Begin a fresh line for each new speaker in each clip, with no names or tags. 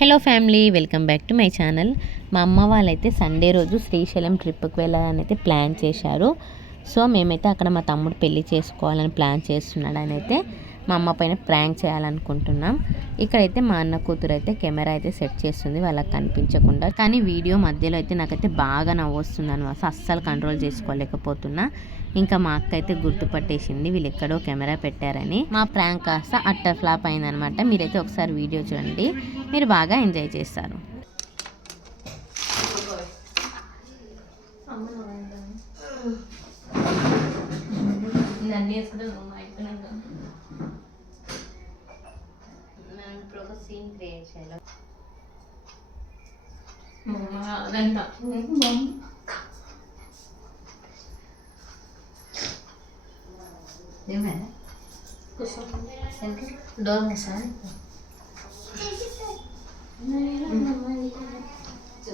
Hello family welcome back to my channel. మా అమ్మ వాళ్ళైతే సండే రోజు శ్రీశైలం ట్రిప్కి వెళ్ళాలని అయితే ప్లాన్ చేశారు. సో మేమైతే అక్కడ మా తమ్ముడు పెళ్ళి చేసుకోవాలని ప్లాన్ చేస్తున్నాడని అయితే మా అమ్మ పైన ప్రాంక్ చేయాలనుకుంటున్నాం. ఇక్కడైతే మా అన్న కూతురు అయితే కెమెరా అయితే సెట్ చేస్తుంది వాళ్ళకి కనిపించకుండా. కానీ వీడియో మధ్యలో అయితే నాకైతే బాగా నవ్వొస్తుంది అనమాట అస్సలు కంట్రోల్ చేసుకోలేకపోతున్నా. ఇంకా మా అక్క అయితే గుర్తుపట్టేసింది వీళ్ళు ఎక్కడో కెమెరా పెట్టారని. మా ప్రాంక్ కాస్త అట్టర్ ఫ్లాప్ అయిందనమాట. మీరైతే ఒకసారి వీడియో చూడండి. మీరు బాగా ఎంజాయ్ చేస్తారు. ఇప్పుడు ఒక సీన్ క్రియేట్ చేయాలి.
డోర్ మిస్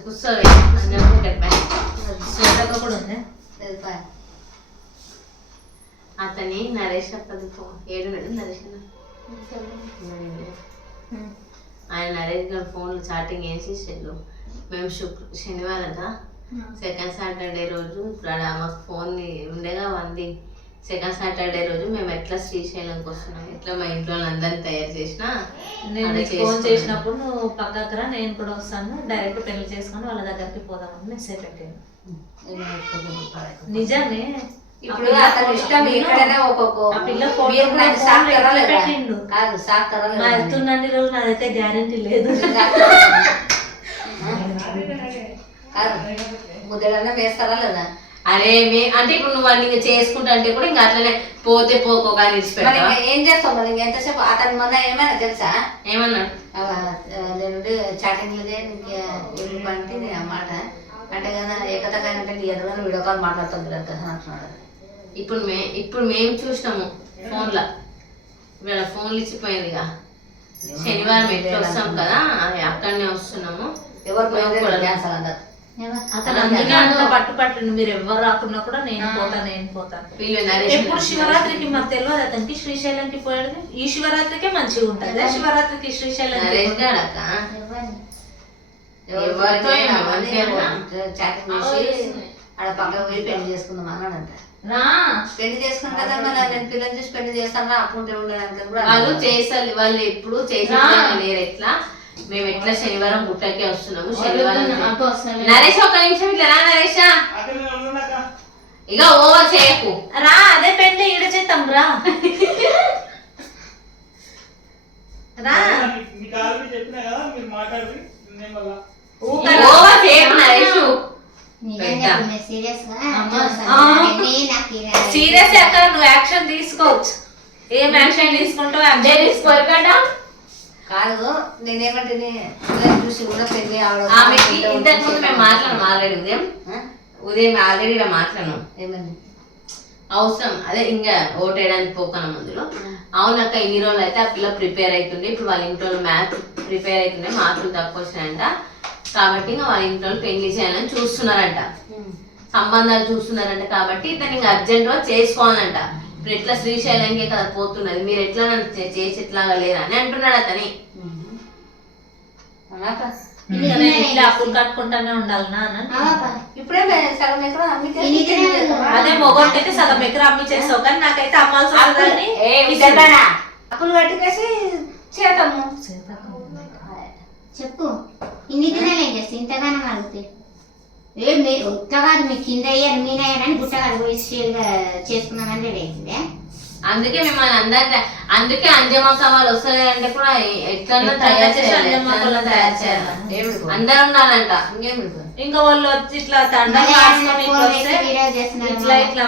కూర్చోవే
స్వేతగా కూడా ఉంది?
అతని నరేష్ అప్పది ఏడున్నాడు నరేష్ అన్న. ఆయన నరేష్ గారు ఫోన్లో చాటింగ్ వేసేసాడు మేము శుక్ర శనివారం సెకండ్ సాటర్డే రోజు మాకు ఫోన్ ఉండేగా వంది. సెకండ్ సాటర్డే రోజు మేము ఎట్లా శ్రీశైలంకి వస్తున్నాం? ఎట్లా మా ఇంట్లో అందరిని తయారు చేసినా?
నేను ఫోన్. చేసినప్పుడు నువ్వు పక్కకు రా నేను కూడా వస్తాను. డైరెక్ట్ పెళ్ళి చేసుకొని వాళ్ళ దగ్గరికి పోదామని మెసేజ్ పెట్టాను నిజమే.
ఇప్పుడు అతని ఇష్టం ఎక్కడైనా ఒక్కొక్క? కాదు?
ఎత్తున్నన్ని రోజులు నాదైతే గ్యారంటీ లేదు.
కాదు ముద్దడన్నా వేస్తారా లేదా?
అరే మే అంటే ఇప్పుడు నువ్వు వాడిని ఇంకా చేసుకుంటా అంటే కూడా ఇంకా అట్లనే పోతే పోకో కానీ
ఇంకా ఏం చేస్తాం మరి? ఇంకా ఎంతసేపు? అతని మొన్న ఏమైనా తెలుసా? ఆ, నేను చాటింగ్లు నీకు ఎందుకు అంటే నేను ఆ మాట. అంటే కదా ఏకతకైనా నీ ఎదురుగా వీడియో కాల్ మాట్లాడుతుంది అంటున్నాడు.
ఇప్పుడు మే ఇప్పుడు మేము చూసినాము ఫోన్లో. వీళ్ళ ఫోన్లు ఇచ్చిపోయిందిగా. శనివారం ఎట్లా వస్తాం కదా అది అక్కడనే వస్తున్నాము.
ఎవరు
అతను అందుకే అంత పట్టు పట్టిండు. మీరు ఎవరు రాకున్నా కూడా నేను పోతాను నేను పోతాను ఎప్పుడు శివరాత్రికి మాకు తెలియదు అతనికి. శ్రీశైలంకి పోయాడు ఈ శివరాత్రికే మంచిగా ఉంటుంది. శివరాత్రికి శ్రీశైలం
ఎవరితో
చేసి ఆడ పక్కన పోయి పెళ్ళి చేసుకుందాం అన్నాడంట.
రా.
పెళ్ళి చేసుకున్న కదా మళ్ళీ నేను పిల్లలు చూసి పెళ్ళి చేస్తాను అప్పుడు ఉండడానికి కూడా
వాళ్ళు చేసాలి వాళ్ళు ఎప్పుడు చేసే లేరు ఎట్లా? మేము ఎట్లా శనివారం గుట్టకే వస్తున్నాము శనివారం నరేష్ ఒక నిమిషం ఇట్లా రా నరేష. ఇక ఓవర్ చేయకు.
రా అదే పెళ్ళి ఈడ చేద్దాం రా. రా.
మీకు ఆల్రెడీ చెప్పినా కదా మీరు మాట్లాడి.
ఓవర్ చేయకు నరేష్.
సీరియస్ అక్కడ నువ్వు యాక్షన్ తీసుకోవచ్చు. ఏం యాక్షన్ తీసుకుంటావు? యాక్షన్ తీసుకోరు కదా.
కాదు నేనేమంటే చూసి కూడా పెళ్ళి
ఆమెకి ఇంతకు ముందు మేము మాట్లాడము ఆల్రెడీ ఉదయం? ఉదయం ఆల్రెడీ ఇలా మాట్లాడము.
ఏమని
అవసరం. అదే ఇంకా ఓటేయడానికి పోకన ముందులో? అవునక్క ఇన్ని రోజులు అయితే ఆ పిల్ల ప్రిపేర్ అవుతుంది ఇప్పుడు వాళ్ళ ఇంట్లో మ్యాథ్స్ ప్రిపేర్ అవుతుంది మార్కులు తక్కువ వచ్చినాయంట. కాబట్టి ఇంకా వాళ్ళ ఇంట్లో పెళ్ళి చేయాలని చూస్తున్నారంట. సంబంధాలు చూస్తున్నారంట కాబట్టి ఇతను ఇంకా అర్జెంట్గా చేసుకోవాలంట. ఇప్పుడు ఎట్లా శ్రీశైలంకే కదా పోతున్నది మీరు ఎట్లా నన్ను చే- చేసి ఎట్లాగా లేరా అని అంటున్నాడు అతని.
ఇట్లా అప్పులు కట్టుకుంటానే
ఇప్పుడే సగం అమ్మితే
అదే సగం ఎకరా అమ్మి చేస్తావు కానీ నాకైతే అమ్మాల్సి వస్తుందని
అప్పులు కట్టుకేసి చేతము
చెప్పు. ఇన్ని దినాలు ఏం చేస్తే ఇంతగానో అడిగితే. ఏ మీరు కాదు మీ కింద అయ్యారు మీన అయ్యారని గుట్టగాడు పోయి రెడీ అవుతుందే
అందుకే మిమ్మల్ని అందరి అందుకే అంజమాక వాళ్ళు వస్తుంది అంటే కూడా ఎట్లన్నా
ఎట్లా
తయారు
చేసి
చేయాలి తయారు చేయాలి.
ఏమిటి
అందరు ఉండాలంట
ఇంకేం
వాళ్ళు వచ్చి ఇట్లా తండ్రి ఇట్లా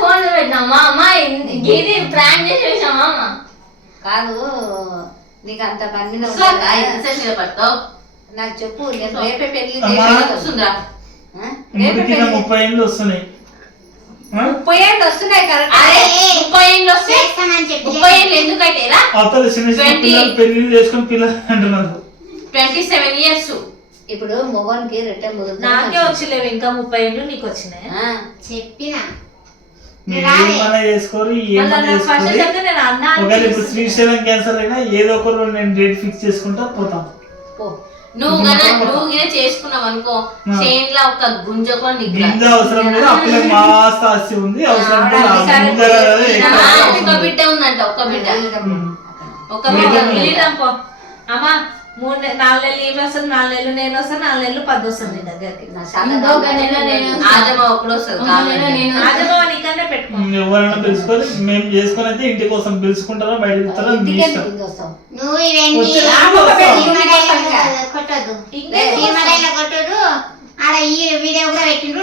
ఫోన్
ఇట్లా
పెట్టినామా అమ్మా ఇది ప్రాంక్ చేసి వేసామా
కాదు నీకు అంత పని మీద నాకు చెప్పు నేను రేపే పెళ్ళి
అమ్మా.
ఆ? రేపే పెళ్ళి
ముప్పై ఏళ్ళు వస్తున్నాయి. ఆ?
ముప్పై ఏళ్ళు వస్తున్నాయి కరెక్ట్
అరే ముప్పై ఏళ్ళు వస్తే
చేస్తానని చెప్పి
ముప్పై ఏళ్ళు ఎందుకైతే
అవతల చిన్న చిన్న
Twenty.
పిల్లలు పెళ్ళి చేసుకుని పిల్లలు అంటున్నారు.
Twenty seven years.
ఇప్పుడు మొగోనికి రిటర్న్
నాకే వచ్చిలేవు ఇంకా ముప్పై ఏళ్ళు నీకు వచ్చినాయి?
చెప్పిన.
మీరు ఏమన్నా చేసుకోరు ఏమన్నా
మళ్ళీ నాకు ఫస్ట్
చేసుకోరు
చెప్తే నేను అన్నా
ఒకవేళ ఇప్పుడు. శ్రీశైలం క్యాన్సర్ అయినా ఏదో ఒకరు నేను డేట్ ఫిక్స్ చేసుకుంటా పోతాం.
పో.
నువ్వు గన నువ్వు గిన చేసుకున్నావు అనుకో చేన్లో ఒక గుంజకొని నీకు రాదు.
గింజ అవసరం లేదు. అప్పుడే మాస్త ఆస్తి ఉంది అవసరం లేదు ఆ
ఆవిడ
గింజ కదా,
ఆ,
ఎక్కువ
ఒక బిడ్డ ఉందంట ఒక బిడ్డ. ఒక బిడ్డ ఉంది.
వెళ్ళినాం పో అమ్మా మూడు నెలలు నాలుగు నెలలు ఈమె నాలుగు నెలలు నేను వస్తాను నాలుగు నెలలు పద్దు వస్తుంది నీ దగ్గరికి.
ఆదమా ఒకడు
నీకన్నా
మేము ఇంటి కోసం పిలుచుకుంటారా? బయట
నువ్వు కొట్టదు. వీడియో కూడా పెట్టిండ్రు.